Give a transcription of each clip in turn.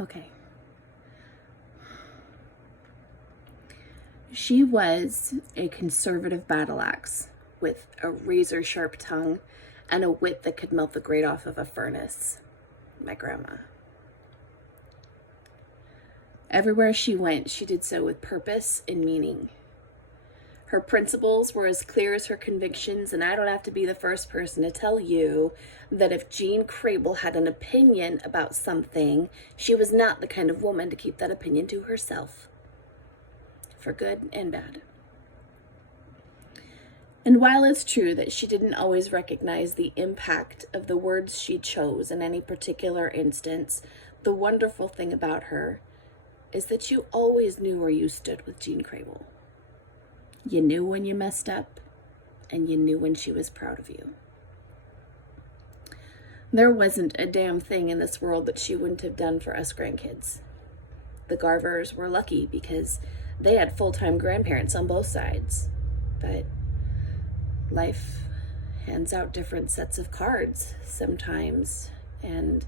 Okay. She was a conservative battle axe with a razor-sharp tongue and a wit that could melt the grate off of a furnace. My grandma. Everywhere she went, she did so with purpose and meaning. Her principles were as clear as her convictions, and I don't have to be the first person to tell you that if Jean Krehbiel had an opinion about something, she was not the kind of woman to keep that opinion to herself, for good and bad. And while it's true that she didn't always recognize the impact of the words she chose in any particular instance, the wonderful thing about her is that you always knew where you stood with Jean Krehbiel. You knew when you messed up, and you knew when she was proud of you. There wasn't a damn thing in this world that she wouldn't have done for us grandkids. The Garvers were lucky because they had full-time grandparents on both sides. But life hands out different sets of cards sometimes, and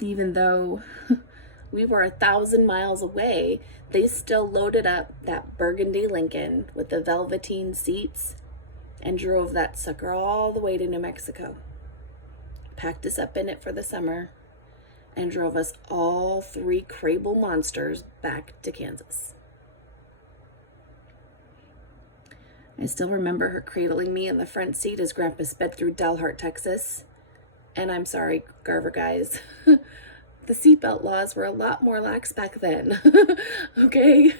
even though we were 1,000 miles away, they still loaded up that burgundy Lincoln with the velveteen seats and drove that sucker all the way to New Mexico. Packed us up in it for the summer and drove us all 3 Krehbiel monsters back to Kansas. I still remember her cradling me in the front seat as Grandpa sped through Dalhart, Texas. And I'm sorry, Garver guys. The seatbelt laws were a lot more lax back then. Okay?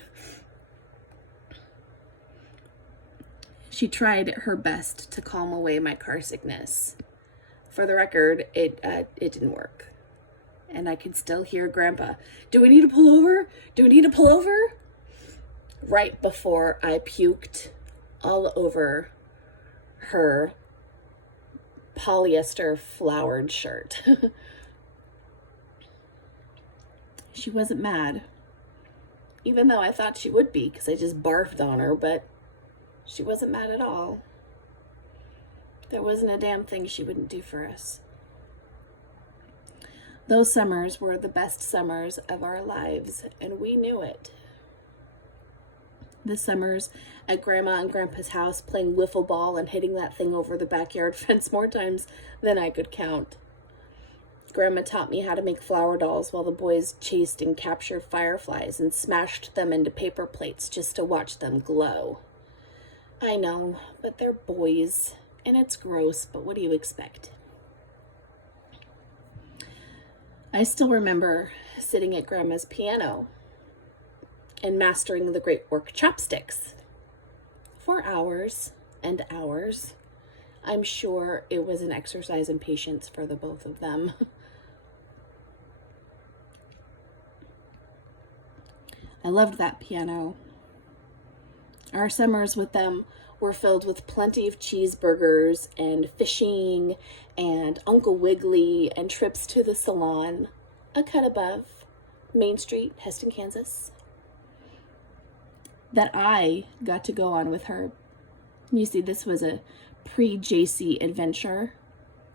She tried her best to calm away my car sickness. For the record, it didn't work. And I could still hear Grandpa, "Do we need to pull over? Do we need to pull over?" Right before I puked all over her polyester flowered shirt. She wasn't mad, even though I thought she would be because I just barfed on her, but she wasn't mad at all. There wasn't a damn thing she wouldn't do for us. Those summers were the best summers of our lives, and we knew it. The summers at Grandma and Grandpa's house playing wiffle ball and hitting that thing over the backyard fence more times than I could count. Grandma taught me how to make flower dolls while the boys chased and captured fireflies and smashed them into paper plates just to watch them glow. I know, but they're boys, and it's gross, but what do you expect? I still remember sitting at Grandma's piano and mastering the great work chopsticks for hours and hours. I'm sure it was an exercise in patience for the both of them. I loved that piano. Our summers with them were filled with plenty of cheeseburgers and fishing and Uncle Wiggily and trips to the salon, a cut above Main Street, Heston, Kansas, that I got to go on with her. You see, this was a pre-JC adventure,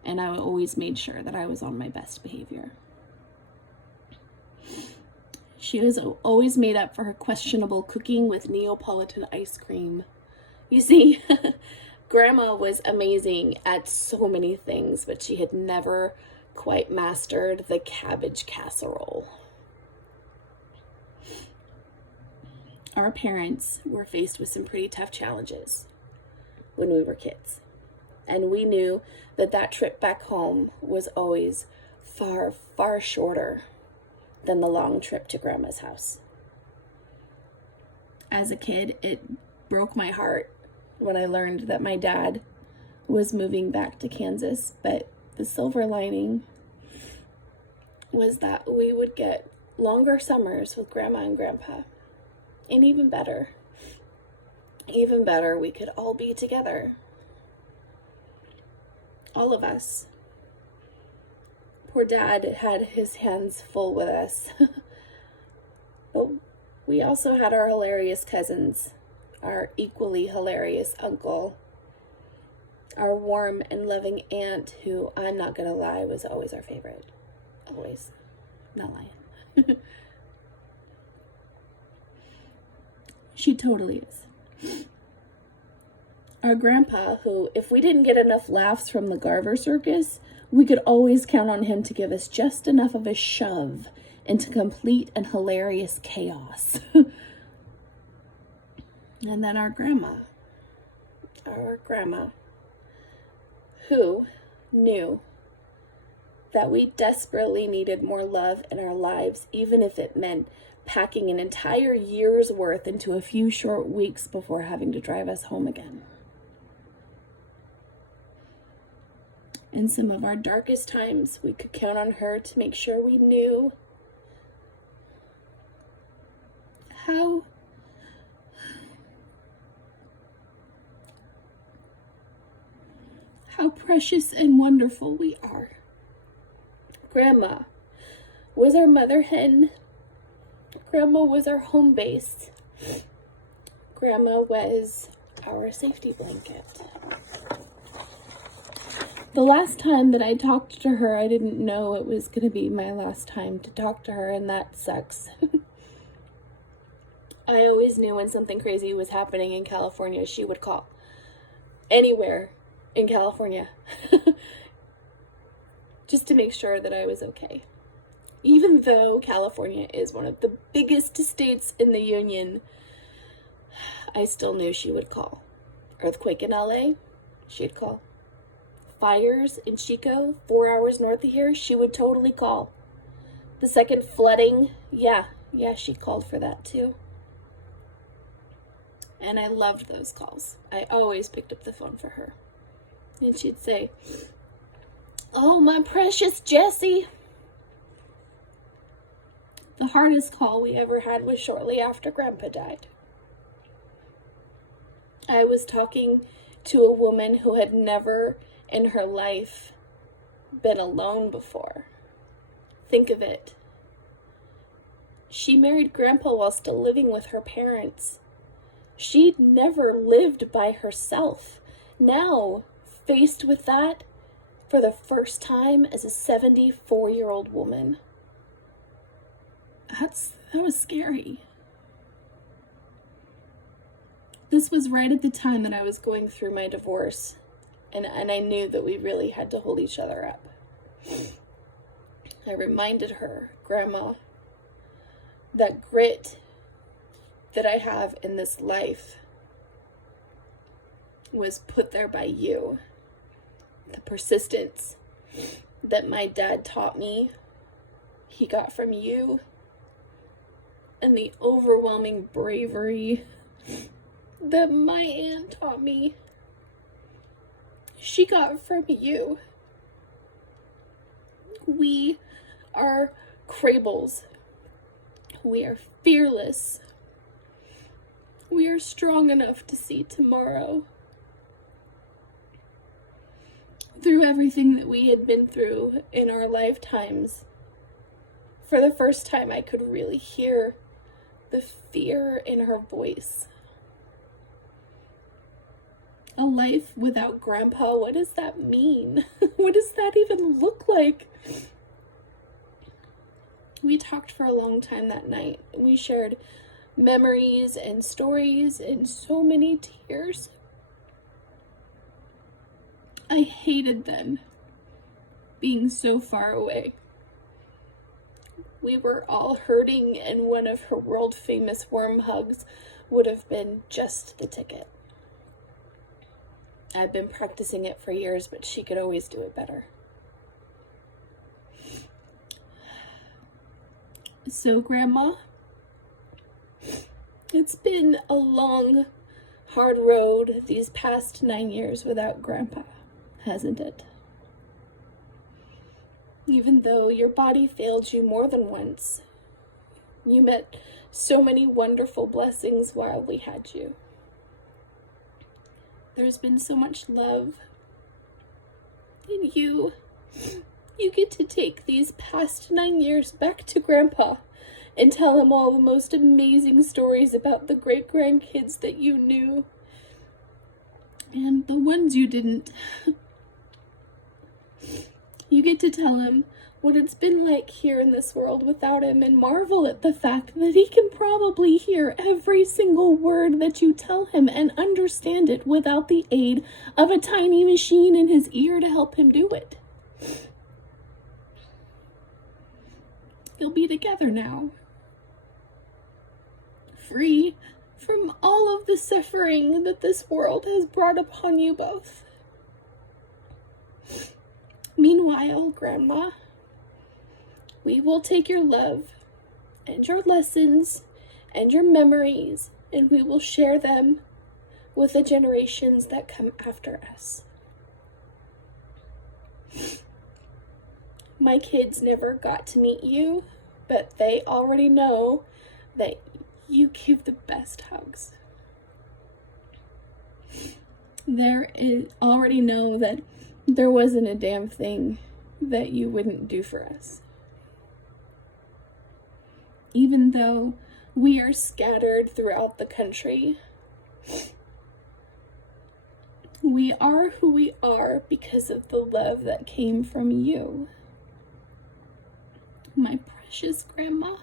and I always made sure that I was on my best behavior. She was always made up for her questionable cooking with Neapolitan ice cream. You see, Grandma was amazing at so many things, but she had never quite mastered the cabbage casserole. Our parents were faced with some pretty tough challenges when we were kids. And we knew that that trip back home was always far, far shorter than the long trip to Grandma's house. As a kid, it broke my heart when I learned that my dad was moving back to Kansas, but the silver lining was that we would get longer summers with Grandma and Grandpa. And even better, we could all be together. All of us. Poor Dad had his hands full with us. But we also had our hilarious cousins, our equally hilarious uncle, our warm and loving aunt, who, I'm not gonna lie, was always our favorite. Always. Not lying. She totally is. Our grandpa, who, if we didn't get enough laughs from the Garver Circus, we could always count on him to give us just enough of a shove into complete and hilarious chaos. And then our grandma, who knew that we desperately needed more love in our lives, even if it meant packing an entire year's worth into a few short weeks before having to drive us home again. In some of our darkest times, we could count on her to make sure we knew how precious and wonderful we are. Grandma was our mother hen. Grandma was our home base. Grandma was our safety blanket. The last time that I talked to her, I didn't know it was going to be my last time to talk to her, and that sucks. I always knew when something crazy was happening in California, she would call. Anywhere in California. Just to make sure that I was okay. Even though California is one of the biggest states in the Union, I still knew she would call. Earthquake in LA, she'd call. Fires in Chico, 4 hours north of here, she would totally call. The second flooding, yeah, she called for that too. And I loved those calls. I always picked up the phone for her. And she'd say, "Oh, my precious Jessie." The hardest call we ever had was shortly after Grandpa died. I was talking to a woman who had never in her life been alone before. Think of it. She married Grandpa while still living with her parents. She'd never lived by herself. Now, faced with that for the first time as a 74-year-old woman. That was scary. This was right at the time that I was going through my divorce, and I knew that we really had to hold each other up. I reminded her, Grandma, that grit that I have in this life was put there by you. The persistence that my dad taught me, he got from you. And the overwhelming bravery that my aunt taught me, she got from you. We are Krehbiels. We are fearless. We are strong enough to see tomorrow. Through everything that we had been through in our lifetimes, for the first time I could really hear the fear in her voice. A life without Grandpa, what does that mean? What does that even look like? We talked for a long time that night. We shared memories and stories and so many tears. I hated them being so far away. We were all hurting, and one of her world-famous worm hugs would have been just the ticket. I've been practicing it for years, but she could always do it better. So, Grandma, it's been a long, hard road these past 9 years without Grandpa, hasn't it? Even though your body failed you more than once, you met so many wonderful blessings while we had you. There's been so much love. And you get to take these past 9 years back to Grandpa and tell him all the most amazing stories about the great-grandkids that you knew. And the ones you didn't, you get to tell him what it's been like here in this world without him, and marvel at the fact that he can probably hear every single word that you tell him and understand it without the aid of a tiny machine in his ear to help him do it. You'll be together now, free from all of the suffering that this world has brought upon you both. Meanwhile, Grandma, we will take your love and your lessons and your memories, and we will share them with the generations that come after us. My kids never got to meet you, but they already know that you give the best hugs. Already know that there wasn't a damn thing that you wouldn't do for us. Even though we are scattered throughout the country, we are who we are because of the love that came from you, my precious Grandma.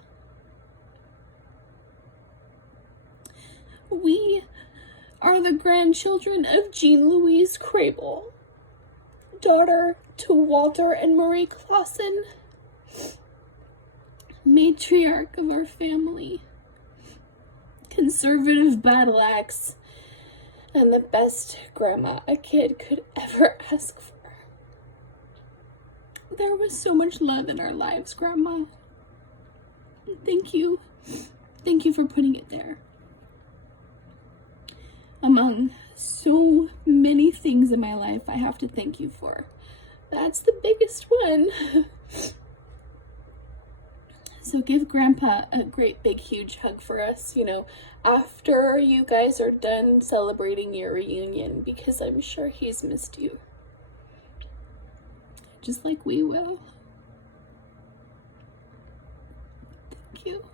We are the grandchildren of Jean Louise Krehbiel, daughter to Walter and Marie Clausen, matriarch of our family, conservative battle axe, and the best grandma a kid could ever ask for. There was so much love in our lives, Grandma. Thank you. Thank you for putting it there. Among so many things in my life I have to thank you for, that's the biggest one. So give Grandpa a great big huge hug for us, after you guys are done celebrating your reunion, because I'm sure he's missed you. Just like we will. Thank you.